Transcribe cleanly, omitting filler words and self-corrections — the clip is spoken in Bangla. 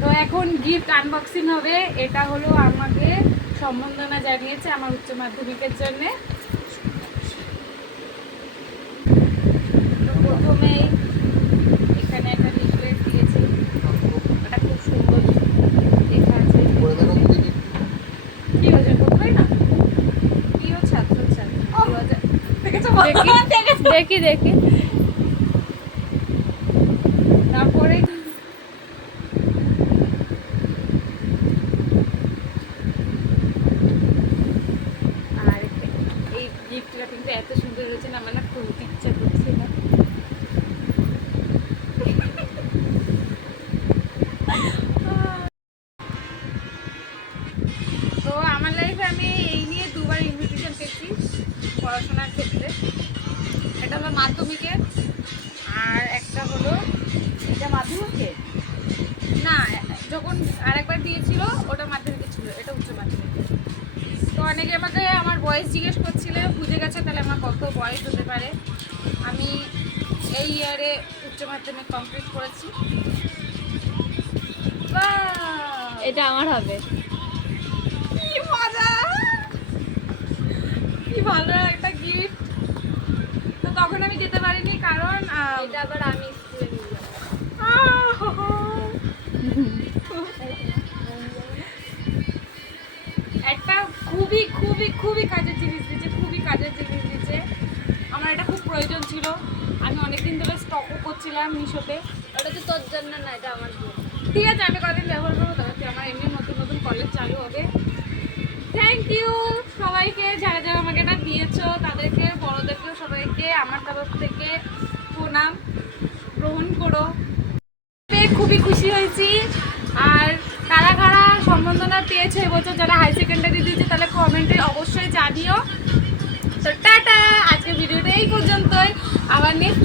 তো এখন গিফট আনবক্সিং হবে। এটা হলো আমাকে সম্বর্ধনা জানিয়েছে আমার উচ্চ মাধ্যমিকের জন্য। তো প্রথমেই এখানে একটা লিফলেট দিয়েছে, এটা খুব সুন্দর লেখা আছে। কি হয়েছে প্রথমেই না প্রিয় ছাত্র ছাত্রী, দেখি দেখি তারপরে আর এই গিফটটা কিন্তু এত সুন্দর হয়েছে না, আমার না খুলতে ইচ্ছা করছে না। তো আমার লাইফে আমি এই নিয়ে দুবার ইনভিটেশন পেয়েছি পড়াশোনার ক্ষেত্রে। এটা হলো মাধ্যমিকের, আর একটা হলো এটা মাধ্যমিকে না, যখন আরেকবার দিয়েছিল ওটা মাধ্যমিকে ছিল, এটা উচ্চ মাধ্যমিক। তো অনেকে আমাকে আমার বয়স জিজ্ঞেস করছিল, বুঝে গেছে তাহলে আমার কত বয়স হতে পারে। আমি এই ইয়ারে উচ্চ মাধ্যমিক কমপ্লিট করেছি। এটা আমার হবে। কি মজা, কি ভালো একটা গিফট। তো তখন আমি যেতে পারিনি কারণ এটা আবার আমি স্কুলে নিয়ে যাব। একটা খুবই খুবই খুবই কাজের জিনিস দিচ্ছে, খুবই কাজের জিনিস দিচ্ছে। আমার এটা খুব প্রয়োজন ছিল, আমি অনেকদিন ধরে স্টকও করছিলাম মিশোতে। ওটা তো তোর জন্য না, এটা আমার জন্য। ঠিক আছে, আমি কদিন ব্যবহার করবো, তারপরে আমার এমনি নতুন নতুন কলেজ চালু হবে। থ্যাংক ইউ সবাইকে যারা যারা আমাকে এটা দিয়েছো, তাদেরকে বড়োদেরকেও সবাইকে আমার তরফ থেকে প্রণাম গ্রহণ করো। খুবই খুশি হয়েছি। আর কারা কারা সম্বর্ধনা পেয়েছে এবছর, যারা হাই সেকেন্ডারি দিয়েছে তাহলে কমেন্টে অবশ্যই জানিও। তো টাটা, আজকে ভিডিওটা এই পর্যন্তই। আবার নেক্সট